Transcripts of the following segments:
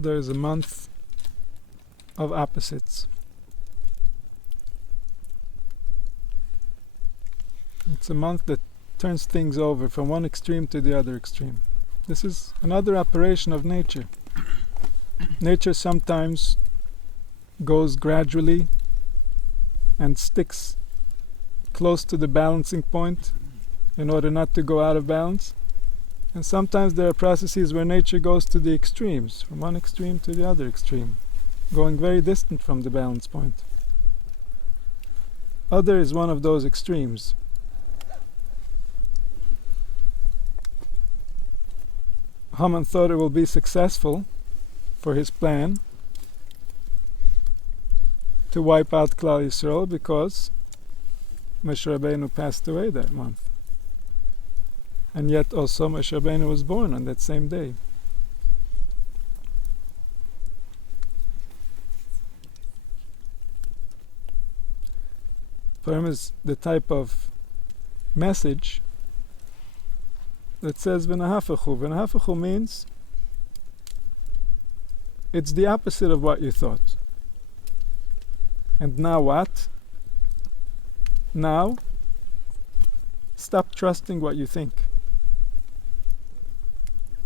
Adar is a month of opposites. It's a month that turns things over from one extreme to the other extreme. This is another operation of nature. Nature sometimes goes gradually and sticks close to the balancing point in order not to go out of balance. And sometimes there are processes where nature goes to the extremes, from one extreme to the other extreme, going very distant from the balance point. Adar is one of those extremes. Haman thought it will be successful for his plan to wipe out Klal Yisrael because Moshe Rabbeinu passed away that month. And yet also Moshe Rabbeinu was born on that same day. Purim is the type of message that says v'nahafachu. V'nahafachu means it's the opposite of what you thought. And now what? Now stop trusting what you think.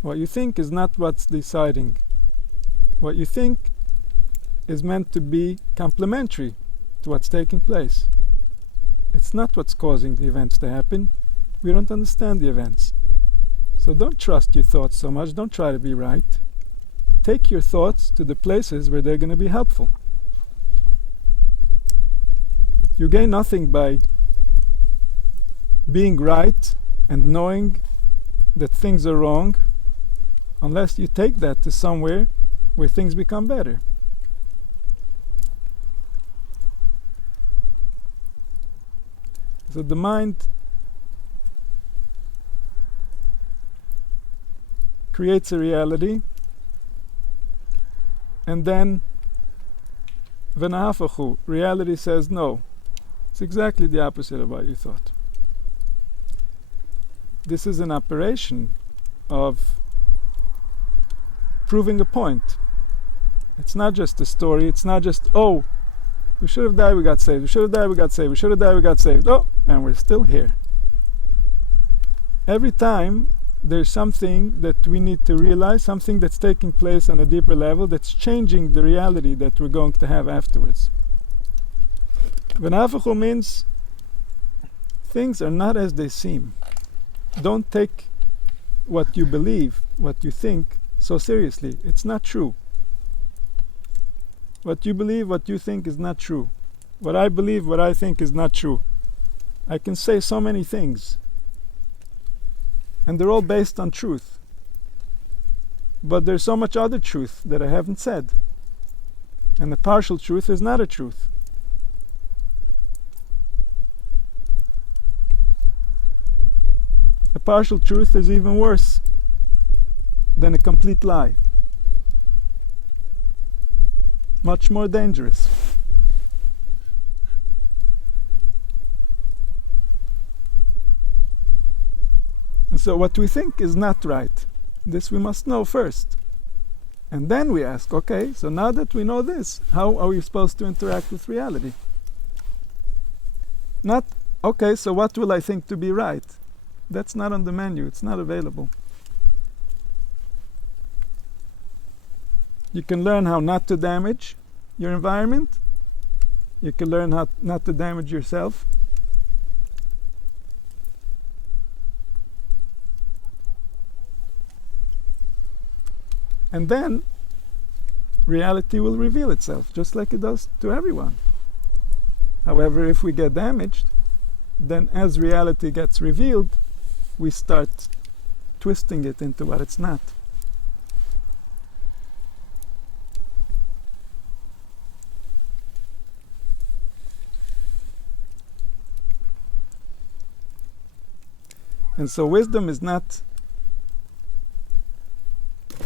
What you think is not what's deciding. What you think is meant to be complementary to what's taking place. It's not what's causing the events to happen. We don't understand the events. So don't trust your thoughts so much. Don't try to be right. Take your thoughts to the places where they're going to be helpful. You gain nothing by being right and knowing that things are wrong unless you take that to somewhere where things become better. So the mind creates a reality, and then v'nahafachu, reality says no. It's exactly the opposite of what you thought. This is an operation of proving a point. It's not just a story. It's not just, oh, we should have died, we got saved. We should have died, we got saved. We should have died, we got saved. Oh, and we're still here. Every time there's something that we need to realize, something that's taking place on a deeper level that's changing the reality that we're going to have afterwards. V'nahafachu means things are not as they seem. Don't take what you believe, what you think, so seriously. It's not true. What you believe, what you think is not true. What I believe, what I think is not true. I can say so many things, and they're all based on truth. But there's so much other truth that I haven't said. And the partial truth is not a truth. A partial truth is even worse than a complete lie. Much more dangerous. And so what we think is not right. This we must know first. And then we ask, okay, so now that we know this, how are we supposed to interact with reality? Not, okay, so what will I think to be right? That's not on the menu. It's not available. You can learn how not to damage your environment. You can learn how not to damage yourself. And then reality will reveal itself, just like it does to everyone. However, if we get damaged, then as reality gets revealed, we start twisting it into what it's not. And so wisdom is not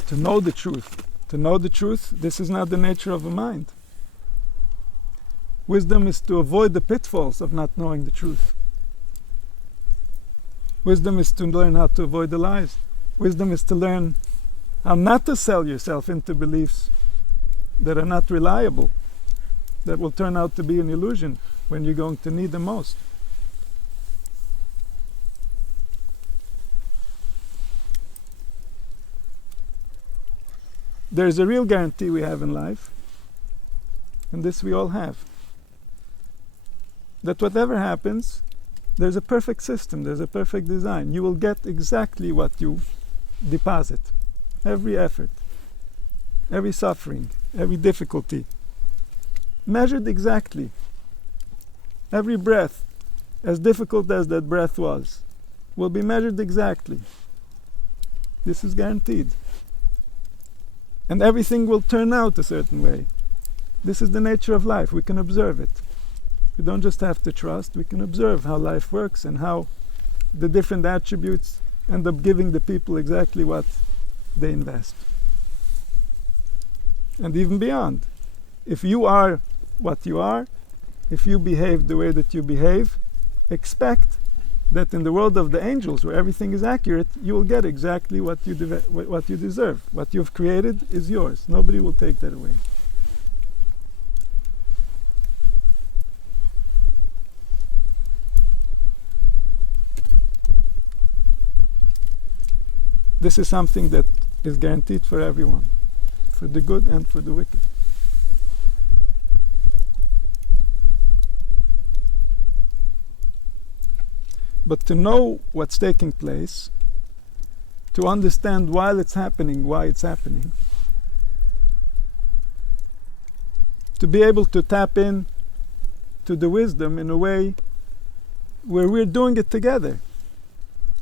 to know the truth. To know the truth, this is not the nature of a mind. Wisdom is to avoid the pitfalls of not knowing the truth. Wisdom is to learn how to avoid the lies. Wisdom is to learn how not to sell yourself into beliefs that are not reliable, that will turn out to be an illusion when you're going to need them most. There's a real guarantee we have in life, and this we all have, that whatever happens, there's a perfect system, there's a perfect design. You will get exactly what you deposit. Every effort, every suffering, every difficulty, measured exactly. Every breath, as difficult as that breath was, will be measured exactly. This is guaranteed. And everything will turn out a certain way. This is the nature of life. We can observe it. We don't just have to trust, we can observe how life works and how the different attributes end up giving the people exactly what they invest. And even beyond. If you are what you are, if you behave the way that you behave, expect that in the world of the angels, where everything is accurate, you will get exactly what you deserve. What you've created is yours. Nobody will take that away. This is something that is guaranteed for everyone, for the good and for the wicked. But to know what's taking place, to understand why it's happening, to be able to tap in to the wisdom in a way where we're doing it together.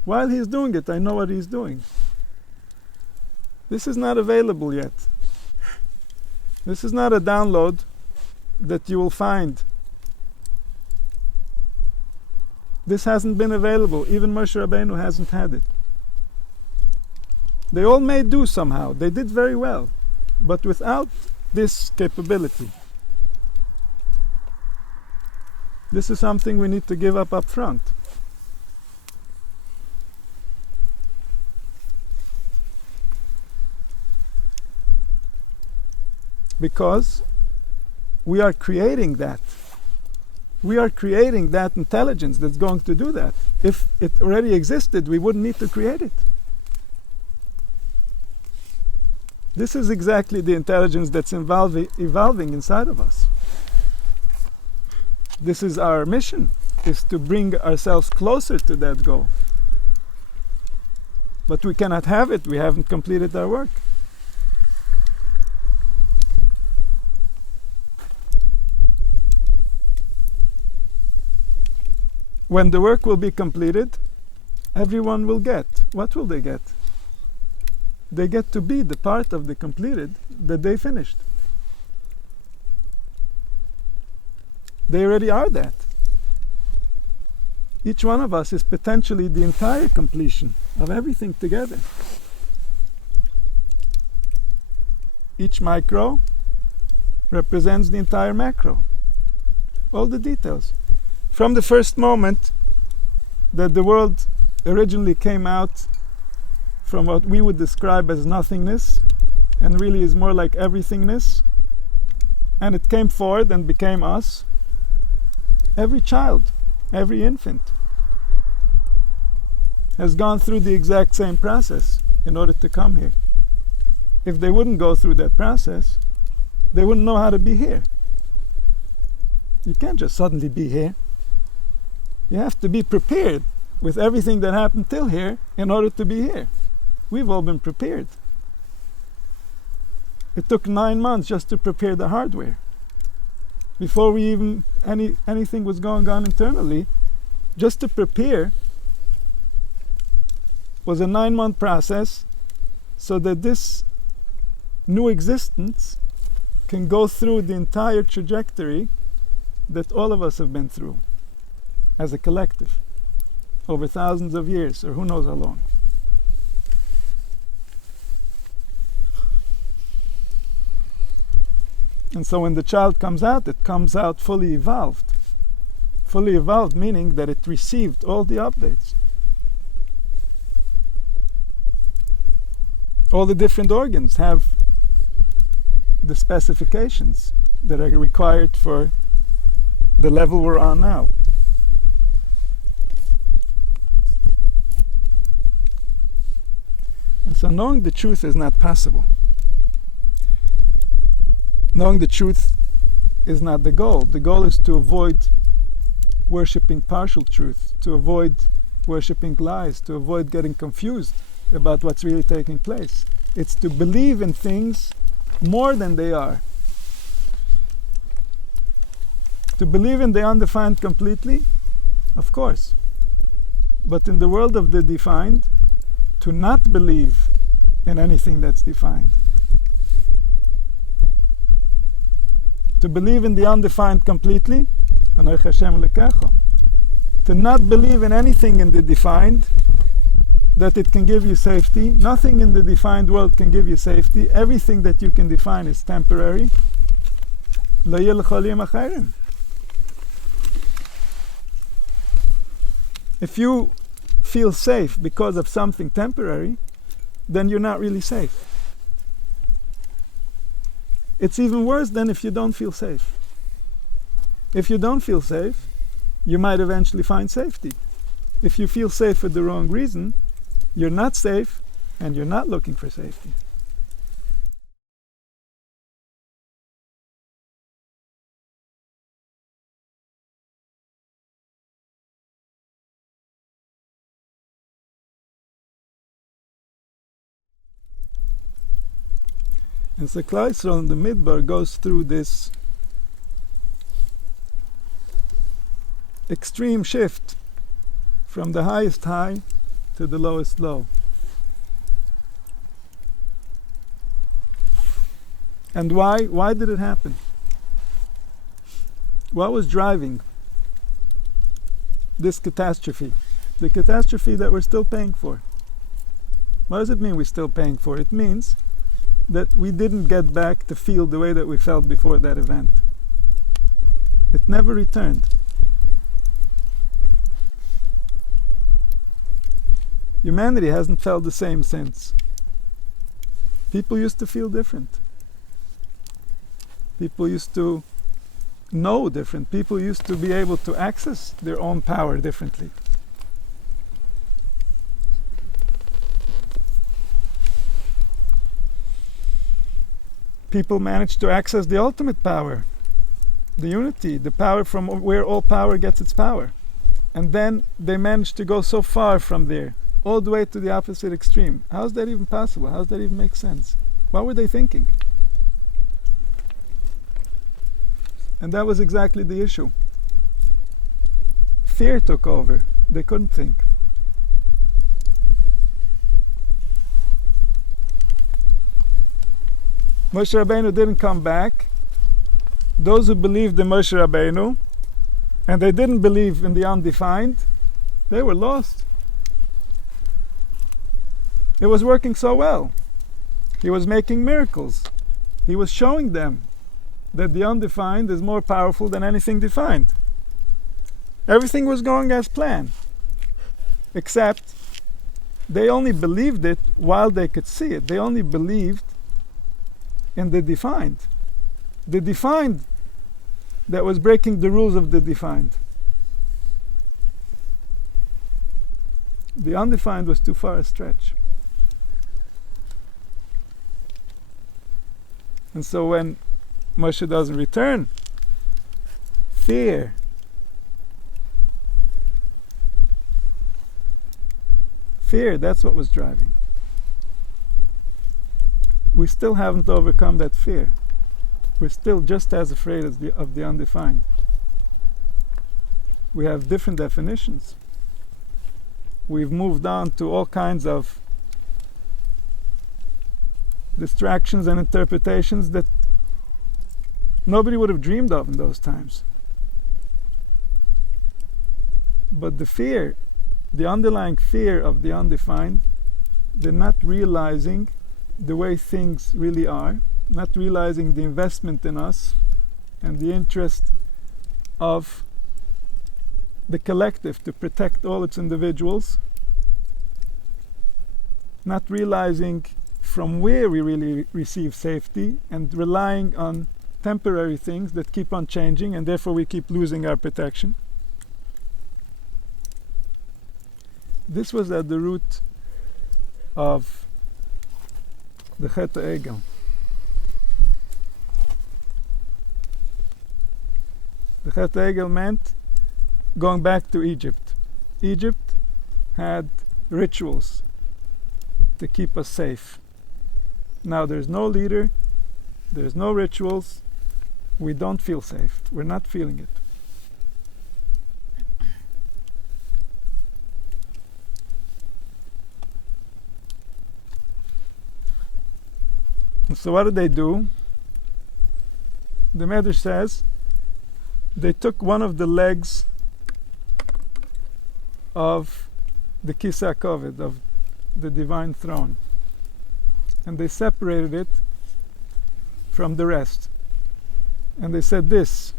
While he's doing it, I know what he's doing. This is not available yet. This is not a download that you will find. This hasn't been available. Even Moshe Rabbeinu hasn't had it. They all may do somehow. They did very well. But without this capability, this is something we need to give up front. Because we are creating that. We are creating that intelligence that's going to do that. If it already existed, we wouldn't need to create it. This is exactly the intelligence that's evolving inside of us. This is our mission, is to bring ourselves closer to that goal. But we cannot have it, we haven't completed our work. When the work will be completed, everyone will get. What will they get? They get to be the part of the completed that they finished. They already are that. Each one of us is potentially the entire completion of everything together. Each micro represents the entire macro. All the details. From the first moment that the world originally came out from what we would describe as nothingness, and really is more like everythingness, and it came forward and became us, every child, every infant has gone through the exact same process in order to come here. If they wouldn't go through that process, they wouldn't know how to be here. You can't just suddenly be here. You have to be prepared with everything that happened till here in order to be here. We've all been prepared. It took 9 months just to prepare the hardware. Before we even anything was going on internally, just to prepare was a 9-month process so that this new existence can go through the entire trajectory that all of us have been through as a collective over thousands of years, or who knows how long. And so when the child comes out, it comes out fully evolved. Fully evolved meaning that it received all the updates. All the different organs have the specifications that are required for the level we're on now. And so knowing the truth is not possible. Knowing the truth is not the goal. The goal is to avoid worshipping partial truth, to avoid worshipping lies, to avoid getting confused about what's really taking place. It's to believe in things more than they are. To believe in the undefined completely, of course. But in the world of the defined, to not believe in anything that's defined. To believe in the undefined completely, to not believe in anything in the defined, that it can give you safety. Nothing in the defined world can give you safety. Everything that you can define is temporary. If you feel safe because of something temporary, then you're not really safe. It's even worse than if you don't feel safe. If you don't feel safe, you might eventually find safety. If you feel safe for the wrong reason, you're not safe and you're not looking for safety. And so Klal Yisrael in the Midbar goes through this extreme shift from the highest high to the lowest low. And why? Why did it happen? What was driving this catastrophe? The catastrophe that we're still paying for. What does it mean we're still paying for? It means that we didn't get back to feel the way that we felt before that event. It never returned. Humanity hasn't felt the same since. People used to feel different. People used to know different. People used to be able to access their own power differently. People managed to access the ultimate power, the unity, the power from where all power gets its power. And then they managed to go so far from there, all the way to the opposite extreme. How is that even possible? How does that even make sense? What were they thinking? And that was exactly the issue. Fear took over. They couldn't think. Moshe Rabbeinu didn't come back. Those who believed in Moshe Rabbeinu and they didn't believe in the undefined, they were lost. It was working so well. He was making miracles. He was showing them that the undefined is more powerful than anything defined. Everything was going as planned, except they only believed it while they could see it. They only believed in the defined. The defined that was breaking the rules of the defined. The undefined was too far a stretch. And so when Moshe doesn't return, fear. Fear, that's what was driving. We still haven't overcome that fear. We're still just as afraid as of the undefined. We have different definitions. We've moved on to all kinds of distractions and interpretations that nobody would have dreamed of in those times. But the fear, the underlying fear of the undefined, they're not realizing the way things really are, not realizing the investment in us and the interest of the collective to protect all its individuals, not realizing from where we really receive safety, and relying on temporary things that keep on changing, and therefore we keep losing our protection. This was at the root of the Chet HaEgel. The Chet HaEgel meant going back to Egypt. Egypt had rituals to keep us safe. Now there's no leader, there's no rituals, we don't feel safe. We're not feeling it. So what did they do? The Medrash says they took one of the legs of the Kisei HaKoved, of the divine throne, and they separated it from the rest. And they said, this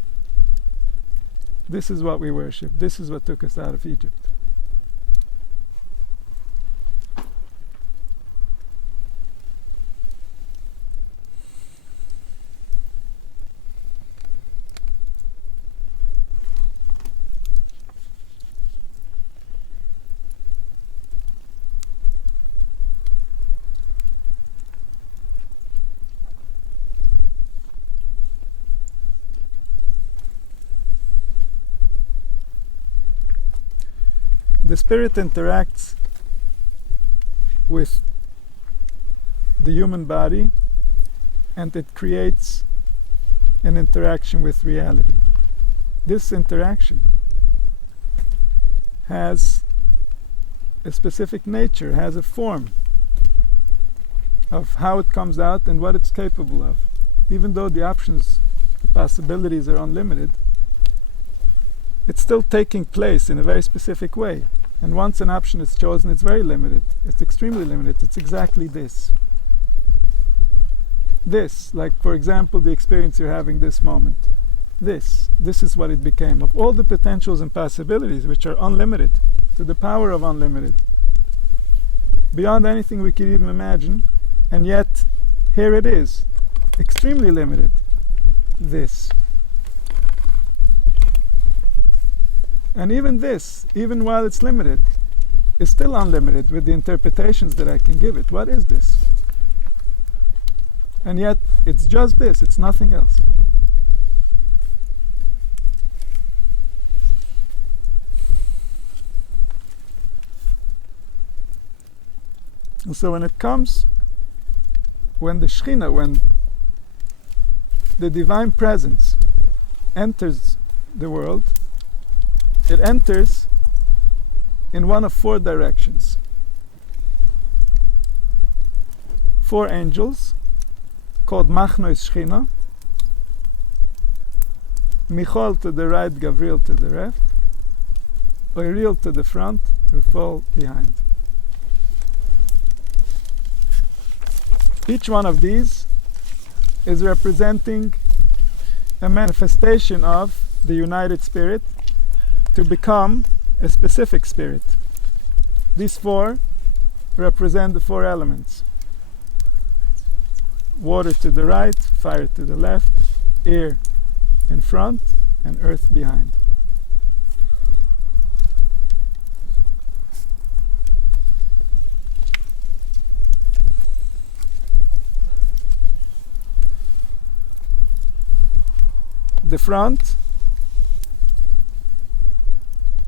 is what we worship. This is what took us out of Egypt. The spirit interacts with the human body, and it creates an interaction with reality. This interaction has a specific nature, has a form of how it comes out and what it's capable of. Even though the options, the possibilities are unlimited, it's still taking place in a very specific way. And once an option is chosen, it's very limited. It's extremely limited. It's exactly this. This, like for example, the experience you're having this moment. This is what it became. Of all the potentials and possibilities, which are unlimited, to the power of unlimited, beyond anything we could even imagine, and yet here it is, extremely limited. This. And even this, even while it's limited, is still unlimited with the interpretations that I can give it. What is this? And yet, it's just this, it's nothing else. And so when the Shekhinah, when the divine presence enters the world, it enters in one of four directions. Four angels called Machnois Shechina, Michal to the right, Gavriel to the left, Uriel to the front, Rafal behind. Each one of these is representing a manifestation of the united spirit to become a specific spirit. These four represent the four elements. Water to the right, fire to the left, air in front, and earth behind. The front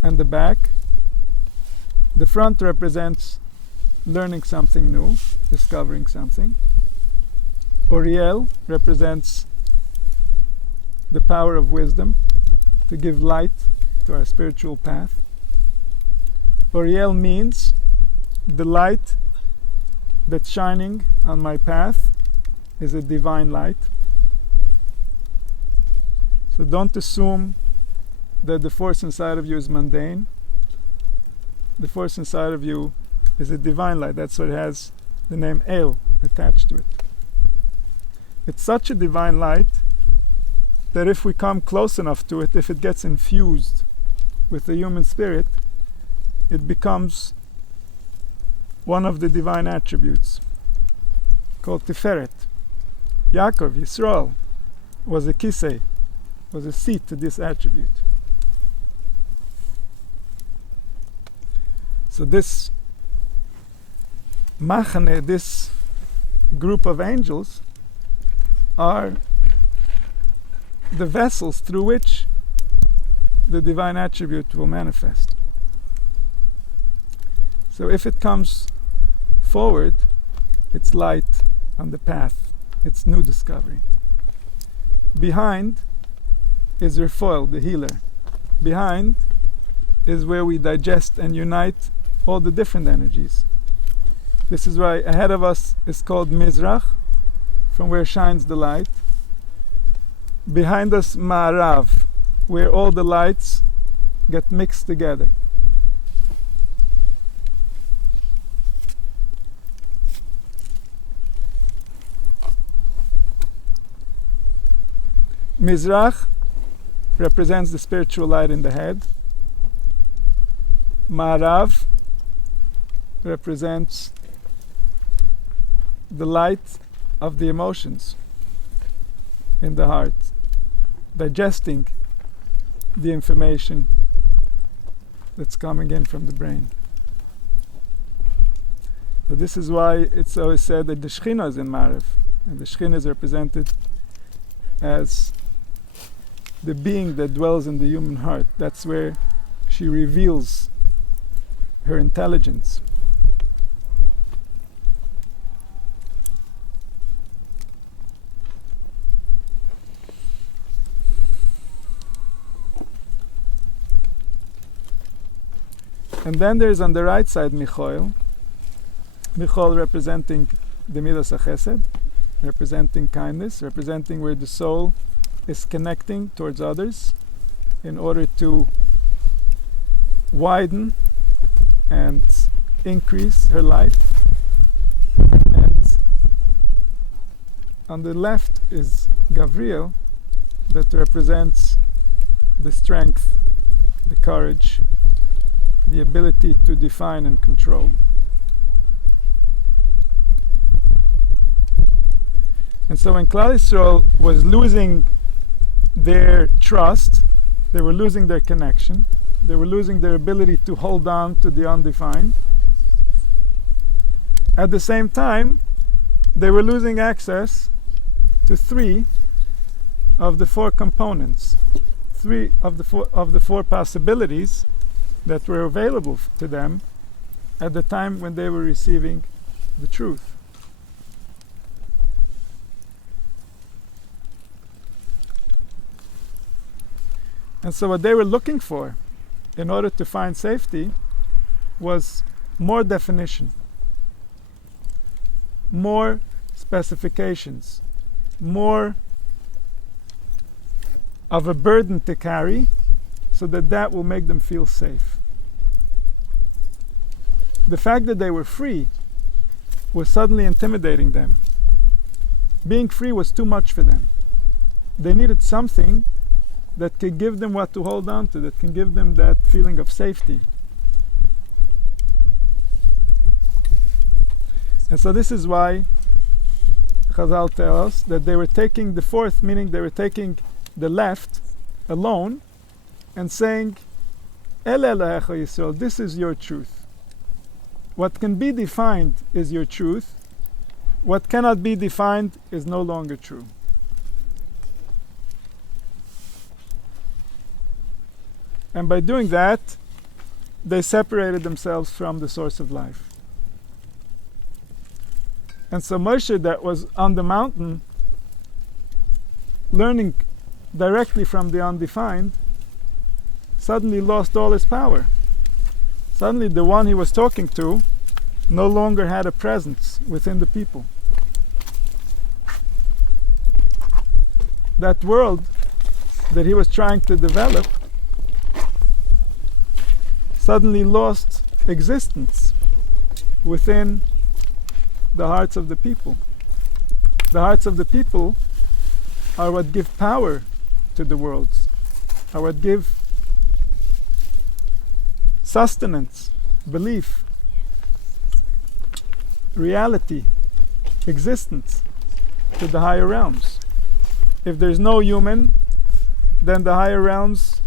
and the back. The front represents learning something new, discovering something. Uriel represents the power of wisdom to give light to our spiritual path. Uriel means the light that's shining on my path is a divine light. So don't assume that the force inside of you is mundane. The force inside of you is a divine light. That's what has the name El attached to it. It's such a divine light that if we come close enough to it, if it gets infused with the human spirit, it becomes one of the divine attributes. called Tiferet. Yaakov, Yisrael, was a kisei, was a seat to this attribute. So this machane, this group of angels, are the vessels through which the divine attribute will manifest. So if it comes forward, it's light on the path, it's new discovery. Behind is Refoil, the healer. Behind is where we digest and unite all the different energies. This is why ahead of us is called Mizrach, from where shines the light. Behind us, Ma'arav, where all the lights get mixed together. Mizrach represents the spiritual light in the head. Ma'arav represents the light of the emotions in the heart, digesting the information that's coming in from the brain. So this is why it's always said that the Shekhinah is in Ma'arav, and the Shekhinah is represented as the being that dwells in the human heart. That's where she reveals her intelligence. And then there's on the right side Michoel. Michoel representing the Midas HaChesed, representing kindness, representing where the soul is connecting towards others in order to widen and increase her light. And on the left is Gavriel, that represents the strength, the courage, the ability to define and control. And so when Klal Yisrael was losing their trust, they were losing their connection, they were losing their ability to hold on to the undefined. At the same time, they were losing access to three of the four components, three of the four possibilities that were available to them at the time when they were receiving the truth. And so what they were looking for in order to find safety was more definition, more specifications, more of a burden to carry, so that will make them feel safe. The fact that they were free was suddenly intimidating them. Being free was too much for them. They needed something that could give them what to hold on to, that can give them that feeling of safety. And so this is why Chazal tell us that they were taking the fourth, meaning they were taking the left alone and saying, El Elohecha Yisrael, this is your truth. What can be defined is your truth. What cannot be defined is no longer true. And by doing that, they separated themselves from the source of life. And so Moshe, that was on the mountain, learning directly from the undefined, suddenly lost all his power. Suddenly the one he was talking to no longer had a presence within the people. That world that he was trying to develop suddenly lost existence within the hearts of the people. The hearts of the people are what give power to the worlds, are what give sustenance, belief, reality existence to the higher realms. If there's no human, then the higher realms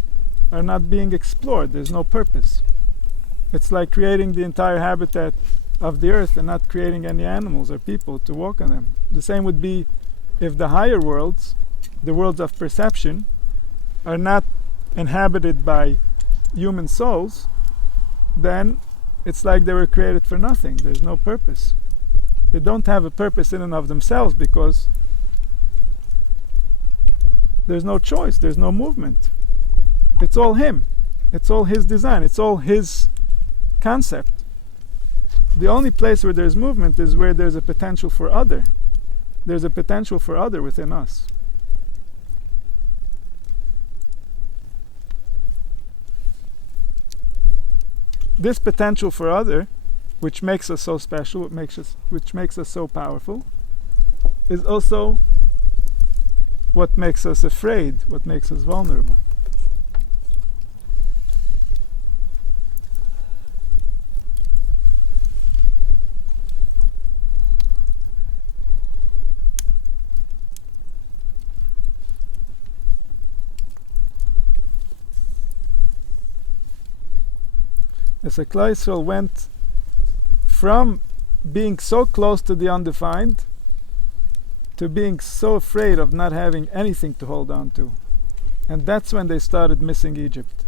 are not being explored. There's no purpose. It's like creating the entire habitat of the earth and not creating any animals or people to walk on them. The same would be if the higher worlds, the worlds of perception, are not inhabited by human souls, then it's like they were created for nothing. There's no purpose. They don't have a purpose in and of themselves because there's no choice, there's no movement. It's all him. It's all his design. It's all his concept. The only place where there's movement is where there's a potential for other. There's a potential for other within us. This potential for other, which makes us so special, which makes us so powerful, is also what makes us afraid, what makes us vulnerable. As a Klal Yisrael went from being so close to the undefined to being so afraid of not having anything to hold on to. And that's when they started missing Egypt.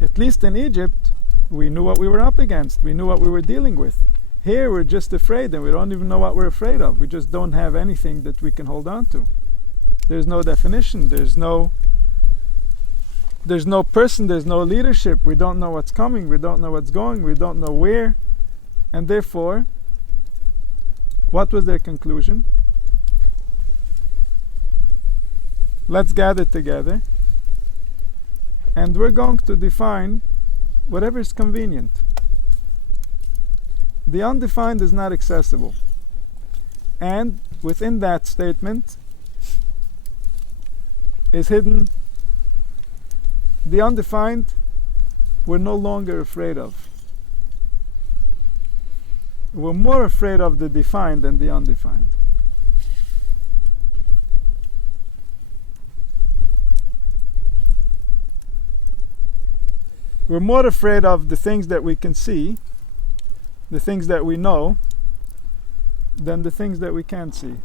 At least in Egypt, we knew what we were up against. We knew what we were dealing with. Here we're just afraid and we don't even know what we're afraid of. We just don't have anything that we can hold on to. There's no definition. There's no person, there's no leadership. We don't know what's coming, we don't know what's going, we don't know where. And therefore, what was their conclusion? Let's gather together and we're going to define whatever is convenient. The undefined is not accessible. And within that statement is hidden the undefined we're no longer afraid of. We're more afraid of the defined than the undefined. We're more afraid of the things that we can see, the things that we know, than the things that we can't see.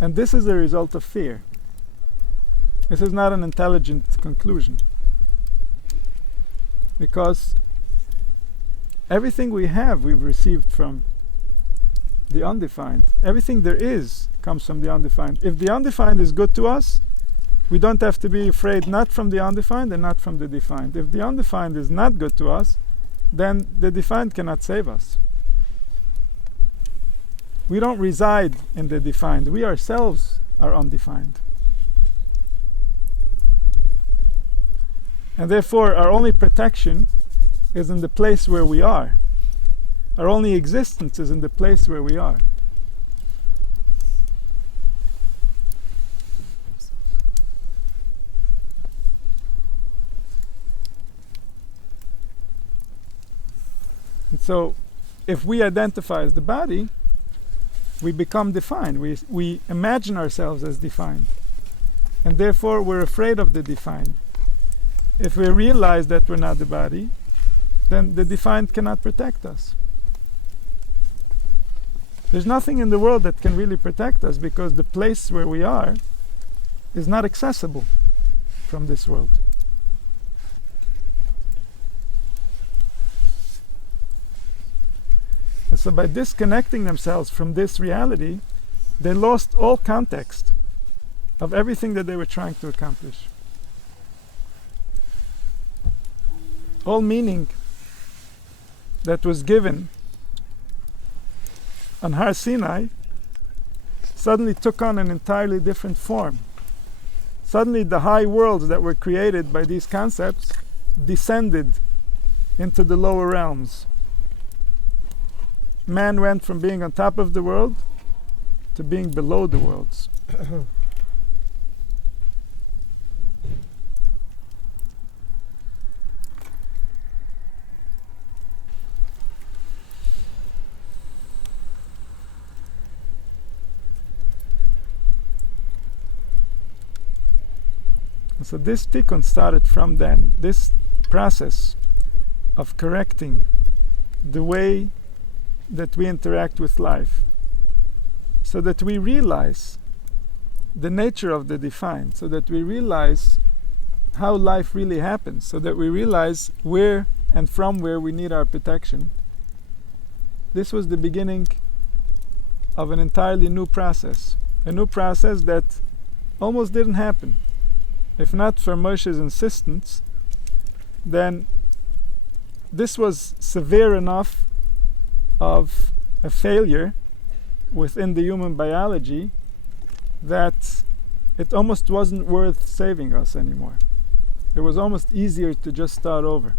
And this is a result of fear. This is not an intelligent conclusion. Because everything we have, we've received from the undefined. Everything there is comes from the undefined. If the undefined is good to us, we don't have to be afraid not from the undefined and not from the defined. If the undefined is not good to us, then the defined cannot save us. We don't reside in the defined. We ourselves are undefined. And therefore, our only protection is in the place where we are. Our only existence is in the place where we are. And so, if we identify as the body, we become defined. We imagine ourselves as defined. And therefore we're afraid of the defined. If we realize that we're not the body, then the defined cannot protect us. There's nothing in the world that can really protect us because the place where we are is not accessible from this world. And so by disconnecting themselves from this reality, they lost all context of everything that they were trying to accomplish. All meaning that was given on Har Sinai suddenly took on an entirely different form. Suddenly the high worlds that were created by these concepts descended into the lower realms. Man went from being on top of the world to being below the worlds. So this tikkun started from then. This process of correcting the way that we interact with life, so that we realize the nature of the divine, so that we realize how life really happens, so that we realize where and from where we need our protection. This was the beginning of an entirely new process, a new process that almost didn't happen. If not for Moshe's insistence, then this was severe enough of a failure within the human biology that it almost wasn't worth saving us anymore. It was almost easier to just start over.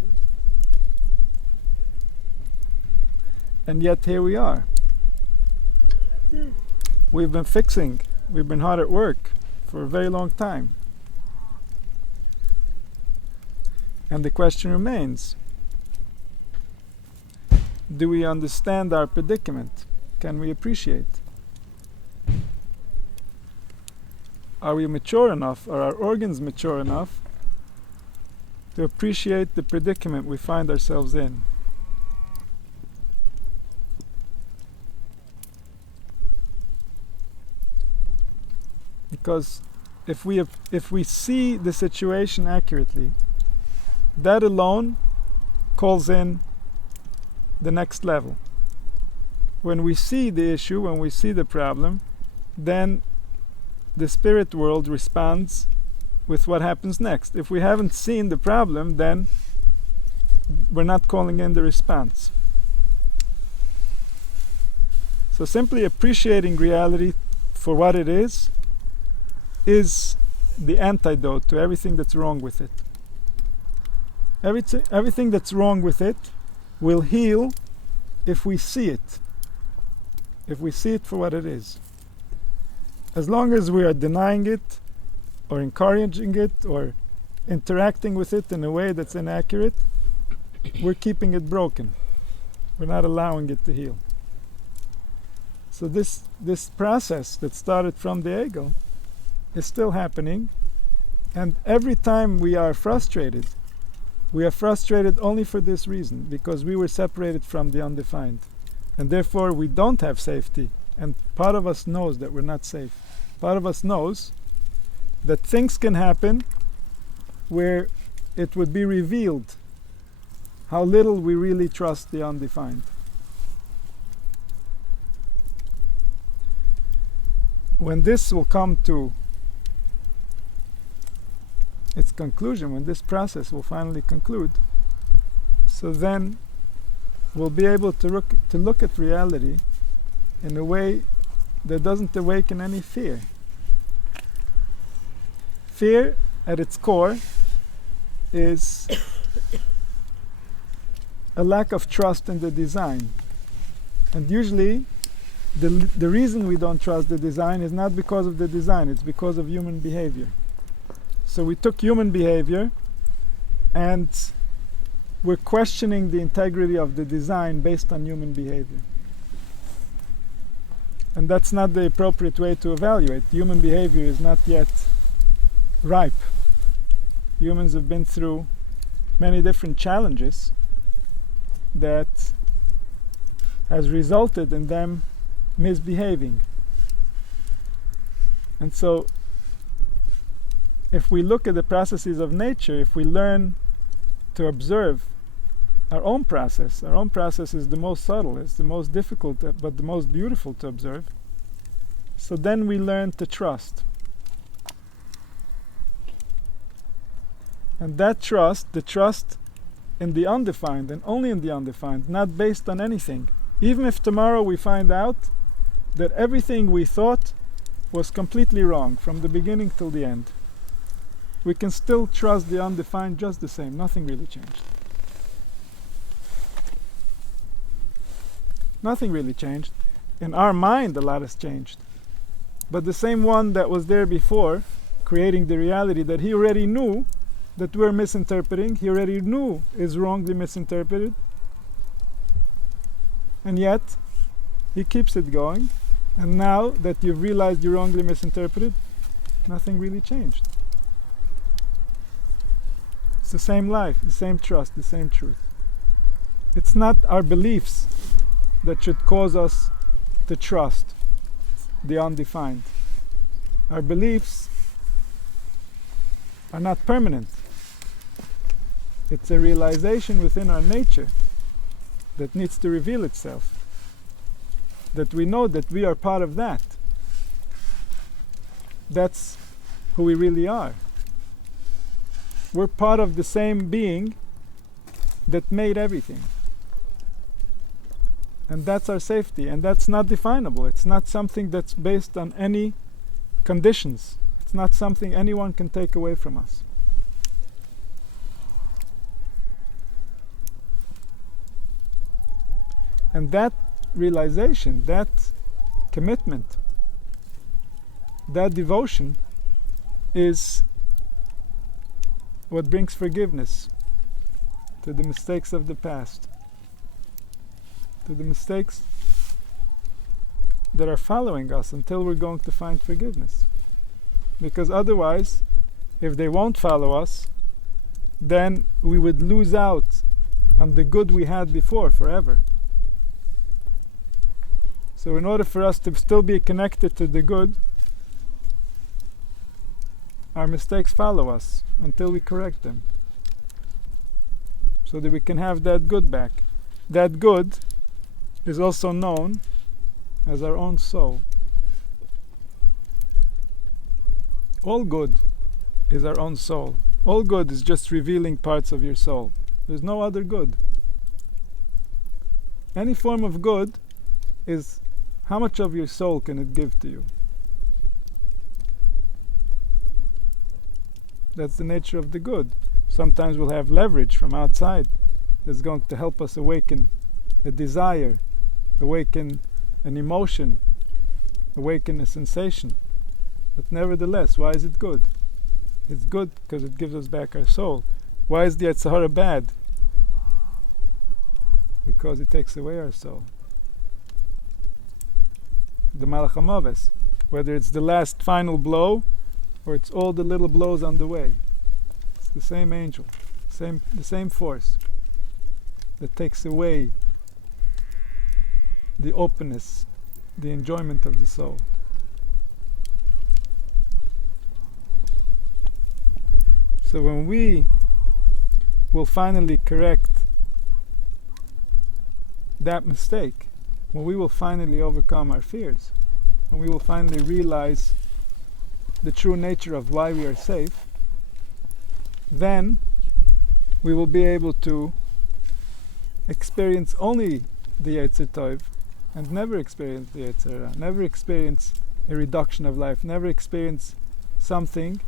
And yet here we are. We've been hard at work for a very long time. And the question remains, do we understand our predicament? Can we appreciate? Are we mature enough, are our organs mature enough to appreciate the predicament we find ourselves in? Because if we see the situation accurately, that alone calls in the next level. When we see the issue, when we see the problem, then the spirit world responds with what happens next. If we haven't seen the problem, then we're not calling in the response. So simply appreciating reality for what it is the antidote to everything that's wrong with it. Everything that's wrong with it will heal if we see it. If we see it for what it is. As long as we are denying it, or encouraging it, or interacting with it in a way that's inaccurate, we're keeping it broken. We're not allowing it to heal. So this process that started from the ego is still happening, and every time we are frustrated only for this reason, because we were separated from the undefined, and therefore we don't have safety. And part of us knows that we're not safe. Part of us knows that things can happen where it would be revealed how little we really trust the undefined. When this will come to its conclusion, when this process will finally conclude, so then we'll be able to look at reality in a way that doesn't awaken any fear. Fear, at its core, is a lack of trust in the design. And usually, the reason we don't trust the design is not because of the design, it's because of human behavior. So we took human behavior and we're questioning the integrity of the design based on human behavior. And that's not the appropriate way to evaluate. Human behavior is not yet ripe. Humans have been through many different challenges that has resulted in them misbehaving. And so if we look at the processes of nature, if we learn to observe our own process is the most subtle, it's the most difficult, but the most beautiful to observe. So then we learn to trust. And that trust, the trust in the undefined, and only in the undefined, not based on anything. Even if tomorrow we find out that everything we thought was completely wrong from the beginning till the end, we can still trust the undefined just the same. Nothing really changed. Nothing really changed. In our mind, a lot has changed. But the same one that was there before, creating the reality that he already knew that we're misinterpreting, he already knew is wrongly misinterpreted, and yet he keeps it going. And now that you've realized you wrongly misinterpreted, nothing really changed. the same life, the same trust, the same truth. It's not our beliefs that should cause us to trust the undefined. Our beliefs are not permanent. It's a realization within our nature that needs to reveal itself. That we know that we are part of that. That's who we really are. We're part of the same being that made everything. And that's our safety, and that's not definable. It's not something that's based on any conditions. It's not something anyone can take away from us. And that realization, that commitment, that devotion is what brings forgiveness to the mistakes of the past, to the mistakes that are following us until we're going to find forgiveness. Because otherwise, if they won't follow us, then we would lose out on the good we had before forever. So in order for us to still be connected to the good, our mistakes follow us until we correct them, so that we can have that good back. That good is also known as our own soul. All good is our own soul. All good is just revealing parts of your soul. There's no other good. Any form of good is how much of your soul can it give to you. That's the nature of the good. Sometimes we'll have leverage from outside that's going to help us awaken a desire, awaken an emotion, awaken a sensation. But nevertheless, why is it good? It's good because it gives us back our soul. Why is the Yetzer Hara bad? Because it takes away our soul. The Malach HaMaves, whether it's the last final blow or it's all the little blows on the way, it's the same angel, the same force that takes away the openness, the enjoyment of the soul. So when we will finally correct that mistake, when we will finally overcome our fears, when we will finally realize the true nature of why we are safe, then we will be able to experience only the Yetzer Tov and never experience the Yetzer Hara, never experience a reduction of life, never experience something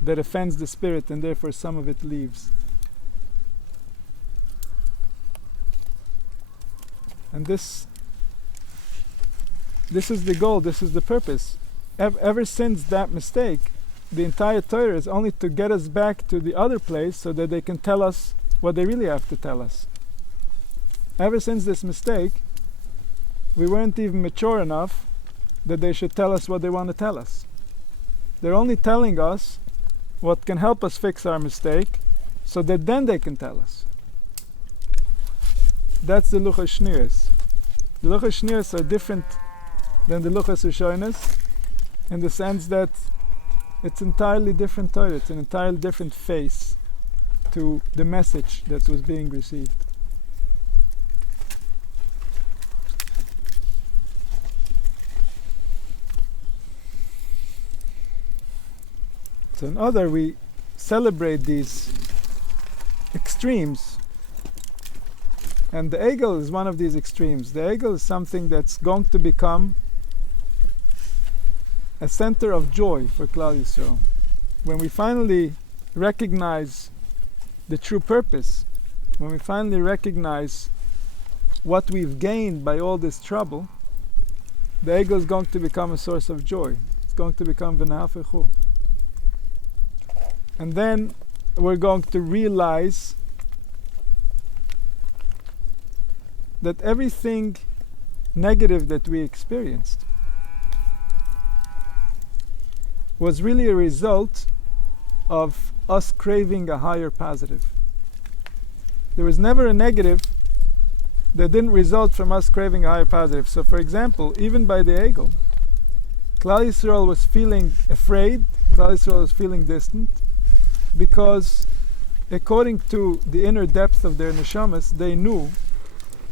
that offends the spirit and therefore some of it leaves. And this is the goal, this is the purpose. Ever since that mistake, the entire Torah is only to get us back to the other place so that they can tell us what they really have to tell us. Ever since this mistake, we weren't even mature enough that they should tell us what they want to tell us. They're only telling us what can help us fix our mistake, so that then they can tell us. That's the Luchas Shniras. The Luchas Shniras are different than the Luchas Rishonos in the sense that it's entirely different Torah. It's an entirely different face to the message that was being received. So in Adar we celebrate these extremes, and the Egel is one of these extremes. The Egel is something that's going to become a center of joy for Klal Yisrael. When we finally recognize the true purpose, when we finally recognize what we've gained by all this trouble, the Egel is going to become a source of joy. It's going to become v'na'afechu. And then we're going to realize that everything negative that we experienced was really a result of us craving a higher positive. There was never a negative that didn't result from us craving a higher positive. So for example, even by the Egel, Klal Yisrael was feeling afraid, Klal Yisrael was feeling distant, because according to the inner depth of their neshamas, they knew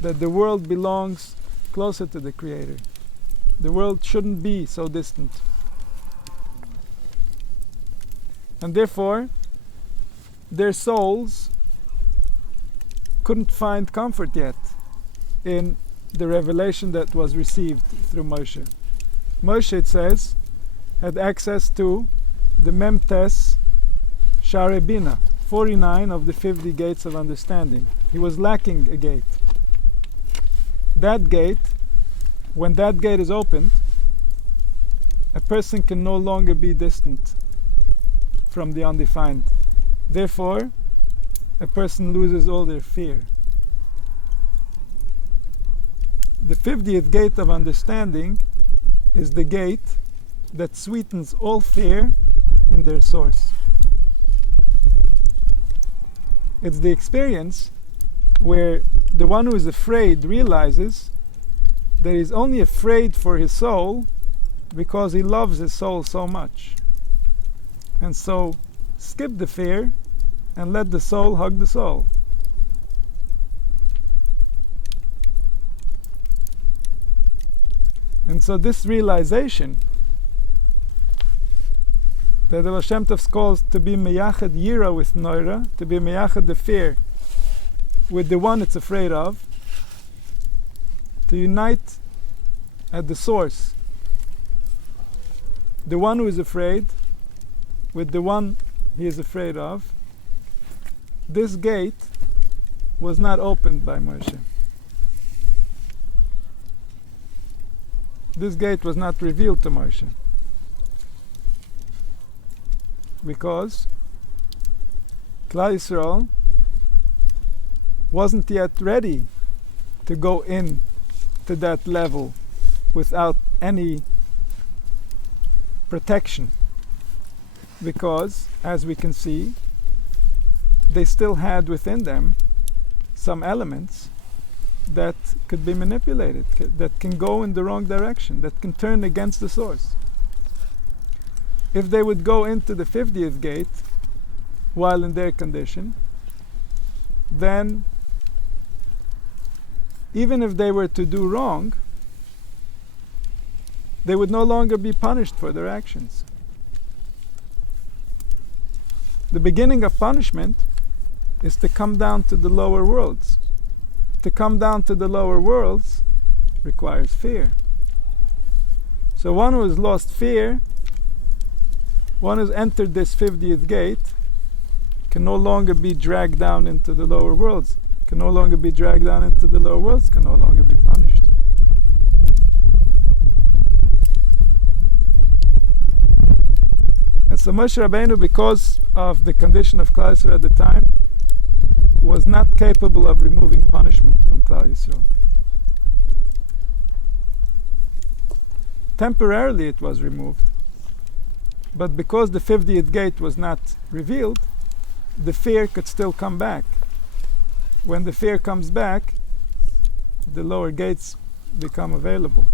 that the world belongs closer to the Creator. The world shouldn't be so distant. And therefore, their souls couldn't find comfort yet in the revelation that was received through Moshe. Moshe, it says, had access to the Memtes Share Bina, 49 of the 50 gates of understanding. He was lacking a gate. That gate, when that gate is opened, a person can no longer be distant from the undefined. Therefore, a person loses all their fear. The 50th gate of understanding is the gate that sweetens all fear in their source. It's the experience where the one who is afraid realizes that he's only afraid for his soul because he loves his soul so much. And so skip the fear and let the soul hug the soul. And so this realization that the Baal Shem Tov calls to be meyached yira with noira, to be meyached the fear with the one it's afraid of, to unite at the source the one who is afraid with the one he is afraid of. This gate was not opened by Moshe. This gate was not revealed to Moshe, because Klal Yisrael wasn't yet ready to go in to that level without any protection, because, as we can see, they still had within them some elements that could be manipulated, that can go in the wrong direction, that can turn against the source. If they would go into the 50th gate while in their condition, then even if they were to do wrong, they would no longer be punished for their actions. The beginning of punishment is to come down to the lower worlds. To come down to the lower worlds requires fear. So one who has lost fear, one who has entered this 50th gate, can no longer be dragged down into the lower worlds, can no longer be dragged down into the lower worlds, can no longer be punished. And so Moshe Rabbeinu, because of the condition of Klal Yisrael at the time, was not capable of removing punishment from Klal Yisrael. Temporarily it was removed, but because the 50th gate was not revealed, the fear could still come back. When the fear comes back, the lower gates become available.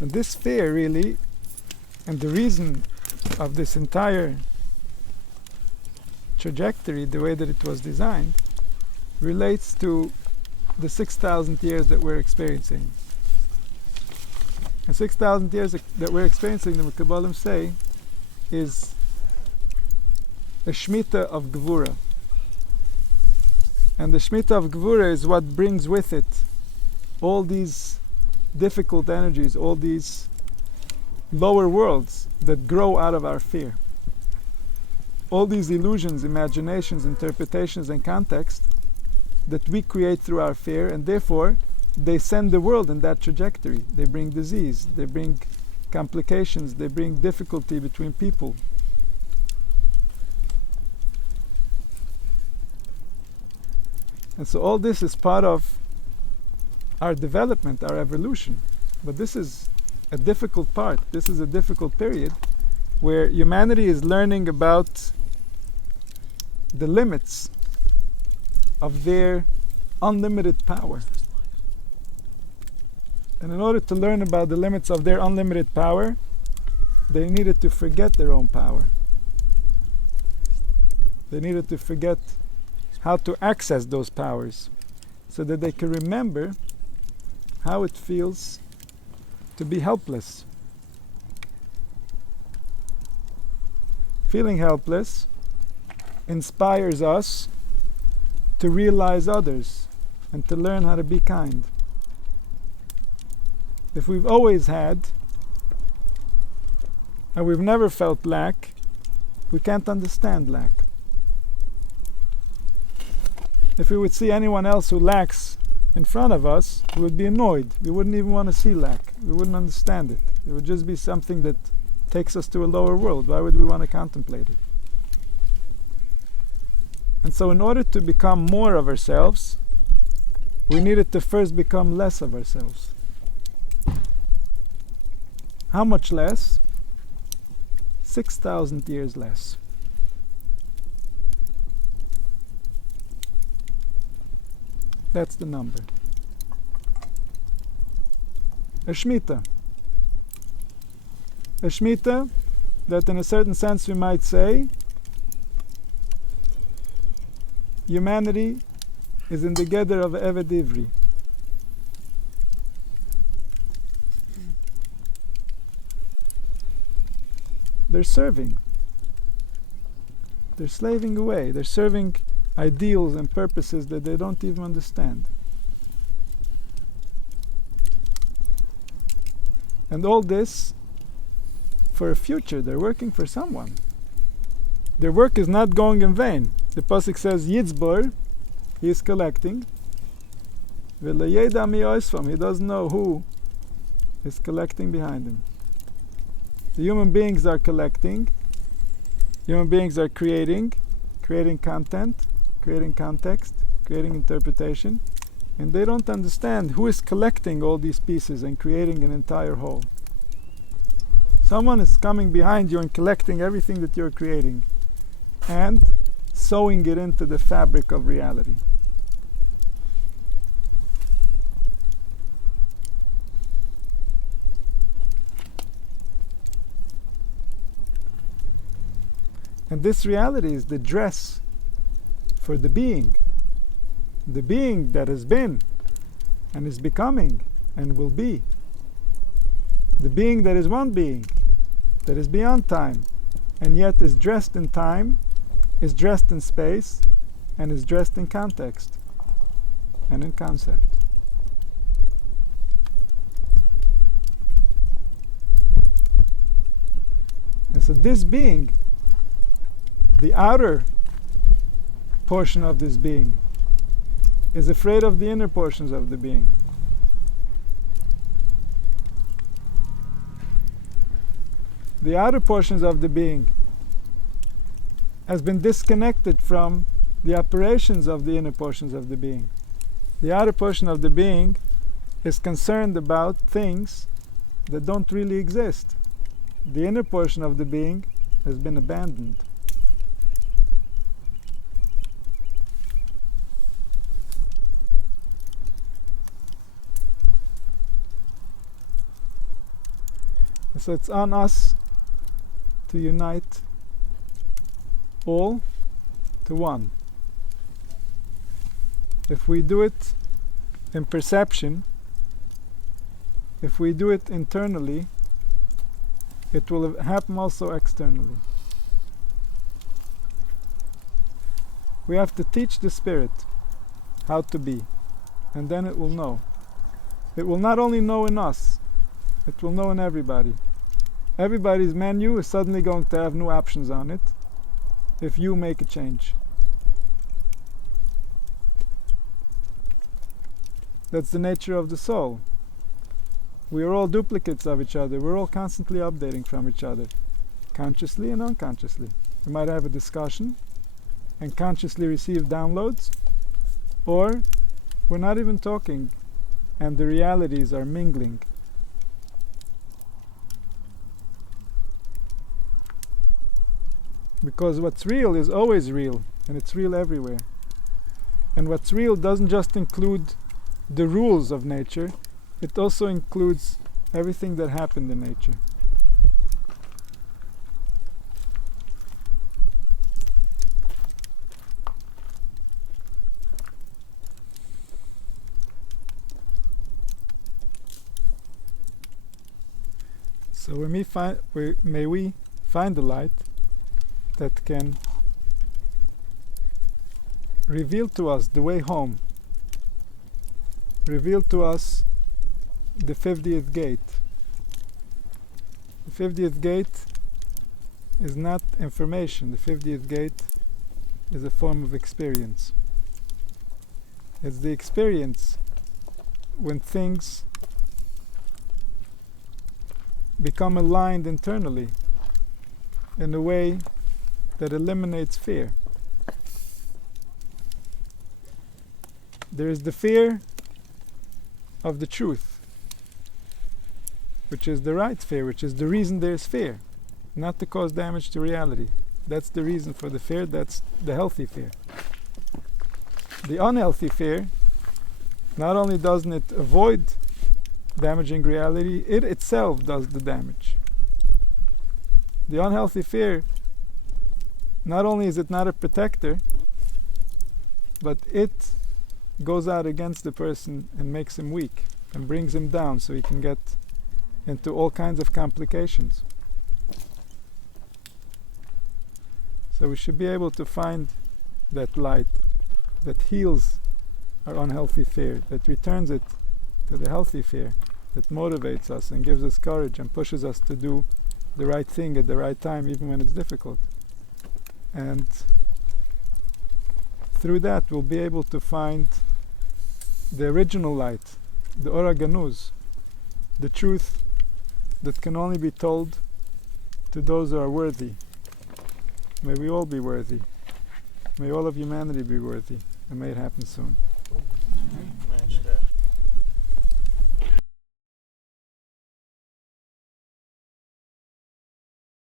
And this fear really, and the reason of this entire trajectory, the way that it was designed, relates to the 6,000 years that we're experiencing. And 6,000 years that we're experiencing, the Kabbalah say, is a Shemitah of Gevura. And the Shemitah of Gevura is what brings with it all these difficult energies, all these lower worlds that grow out of our fear. All these illusions, imaginations, interpretations, and context that we create through our fear, and therefore they send the world in that trajectory. They bring disease, they bring complications, they bring difficulty between people. And so all this is part of our development, our evolution. But this is a difficult part. This is a difficult period where humanity is learning about the limits of their unlimited power. And in order to learn about the limits of their unlimited power, they needed to forget their own power. They needed to forget how to access those powers so that they can remember how it feels to be helpless. Feeling helpless inspires us to realize others and to learn how to be kind. If we've always had and we've never felt lack, we can't understand lack. If we would see anyone else who lacks in front of us, we would be annoyed. We wouldn't even want to see lack. We wouldn't understand it. It would just be something that takes us to a lower world. Why would we want to contemplate it? And so in order to become more of ourselves, we needed to first become less of ourselves. How much less? 6,000 years less. That's the number. A Shemitah. A Shemitah that in a certain sense we might say humanity is in the gather of Eved Ivri. They're serving. They're slaving away. They're serving ideals and purposes that they don't even understand. And all this for a future. They're working for someone. Their work is not going in vain. The pasuk says, Yitzbor, he is collecting. V'layeda mi oisfam, he doesn't know who is collecting behind him. The human beings are collecting. Human beings are creating content, creating context, creating interpretation, and they don't understand who is collecting all these pieces and creating an entire whole. Someone is coming behind you and collecting everything that you're creating and sewing it into the fabric of reality. And this reality is the dress for the being that has been and is becoming and will be. The being that is one being, that is beyond time, and yet is dressed in time, is dressed in space, and is dressed in context and in concept. And so this being, the outer portion of this being, is afraid of the inner portions of the being. The outer portions of the being has been disconnected from the operations of the inner portions of the being. The outer portion of the being is concerned about things that don't really exist. The inner portion of the being has been abandoned. So it's on us to unite all to one. If we do it in perception, if we do it internally, it will happen also externally. We have to teach the spirit how to be, and then it will know. It will not only know in us, it will know in everybody. Everybody's menu is suddenly going to have new options on it if you make a change. That's the nature of the soul. We are all duplicates of each other. We're all constantly updating from each other, consciously and unconsciously. We might have a discussion and consciously receive downloads, or we're not even talking and the realities are mingling. Because what's real is always real, and it's real everywhere. And what's real doesn't just include the rules of nature, it also includes everything that happened in nature. So may we find the light that can reveal to us the way home, reveal to us the 50th gate. The 50th gate is not information. The 50th gate is a form of experience. It's the experience when things become aligned internally in a way that eliminates fear. There is the fear of the truth, which is the right fear, which is the reason there is fear, not to cause damage to reality. That's the reason for the fear, that's the healthy fear. The unhealthy fear, not only doesn't it avoid damaging reality, it itself does the damage. The unhealthy fear, not only is it not a protector, but it goes out against the person and makes him weak and brings him down so he can get into all kinds of complications. So we should be able to find that light that heals our unhealthy fear, that returns it to the healthy fear, that motivates us and gives us courage and pushes us to do the right thing at the right time, even when it's difficult. And through that we'll be able to find the original light, the Ora Ganuz, the truth that can only be told to those who are worthy. May we all be worthy. May all of humanity be worthy. And may it happen soon.